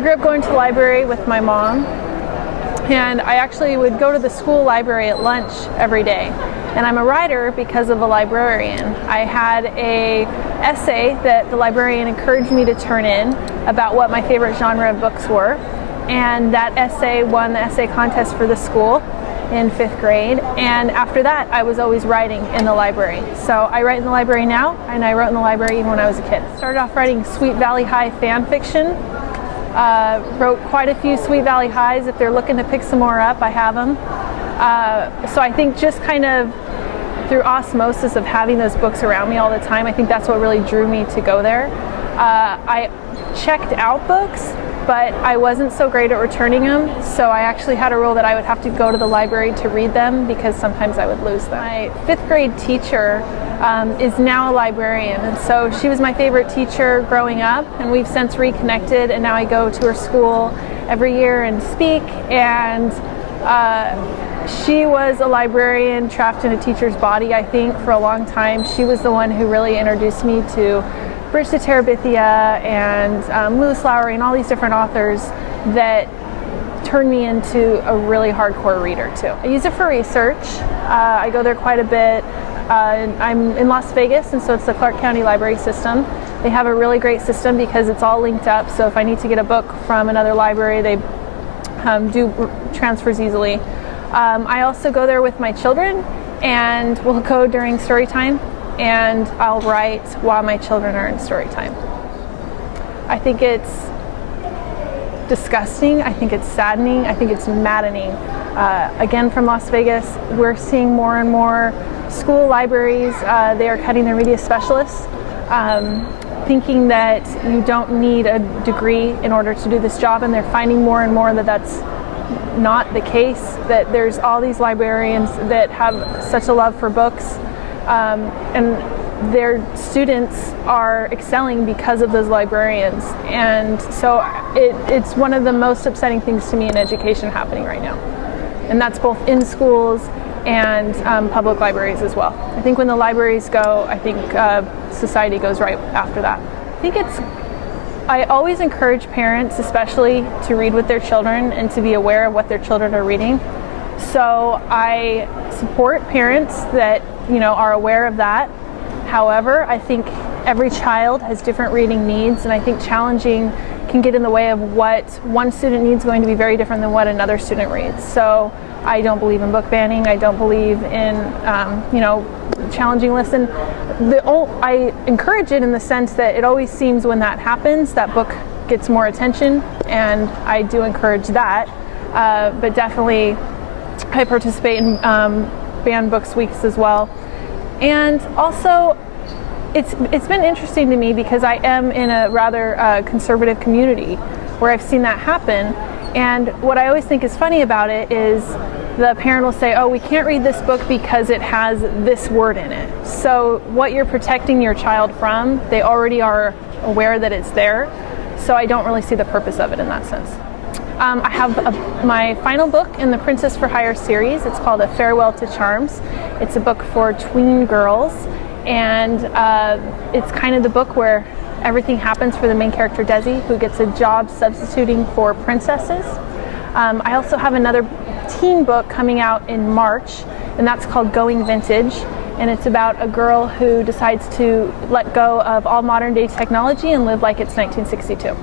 I grew up going to the library with my mom, and I actually would go to the school library at lunch every day. And I'm a writer because of a librarian. I had an essay that the librarian encouraged me to turn in about what my favorite genre of books were, and that essay won the essay contest for the school in 5th grade, and after that I was always writing in the library. So I write in the library now, and I wrote in the library even when I was a kid. Started off writing Sweet Valley High fan fiction. Wrote quite a few Sweet Valley Highs. If they're looking to pick some more up, I have them. So I think just kind of through osmosis of having those books around me all the time, I think that's what really drew me to go there. I checked out books, but I wasn't so great at returning them, so I actually had a rule that I would have to go to the library to read them because sometimes I would lose them. My 5th grade teacher is now a librarian, and so she was my favorite teacher growing up, and we've since reconnected, and now I go to her school every year and speak, and she was a librarian trapped in a teacher's body, I think, for a long time. She was the one who really introduced me to Bridge to Terabithia and Lewis Lowry and all these different authors that turned me into a really hardcore reader too. I use it for research. I go there quite a bit. I'm in Las Vegas, and so it's the Clark County Library System. They have a really great system because it's all linked up, so if I need to get a book from another library, they do transfers easily. I also go there with my children, and we'll go during story time, and I'll write while my children are in story time. I think it's disgusting, I think it's saddening, I think it's maddening. Again, from Las Vegas, we're seeing more and more school libraries, they are cutting their media specialists, thinking that you don't need a degree in order to do this job, and they're finding more and more that that's not the case, that there's all these librarians that have such a love for books, and their students are excelling because of those librarians. And so it's one of the most upsetting things to me in education happening right now. And that's both in schools and public libraries as well. I think when the libraries go, I think society goes right after that. I always encourage parents especially to read with their children and to be aware of what their children are reading. So I support parents that are aware of that. However, I think every child has different reading needs, and I think challenging can get in the way of what one student needs going to be very different than what another student reads. So I don't believe in book banning. I don't believe in challenging lists. And I encourage it in the sense that it always seems when that happens, that book gets more attention, and I do encourage that. But definitely, I participate in banned books weeks as well. And also, it's been interesting to me because I am in a rather conservative community where I've seen that happen. And what I always think is funny about it is the parent will say, oh, we can't read this book because it has this word in it. So what you're protecting your child from, they already are aware that it's there. So I don't really see the purpose of it in that sense. I have my final book in the Princess for Hire series. It's called A Farewell to Charms. It's a book for tween girls, and it's kind of the book where everything happens for the main character, Desi, who gets a job substituting for princesses. I also have another teen book coming out in March, and that's called Going Vintage, and it's about a girl who decides to let go of all modern day technology and live like it's 1962.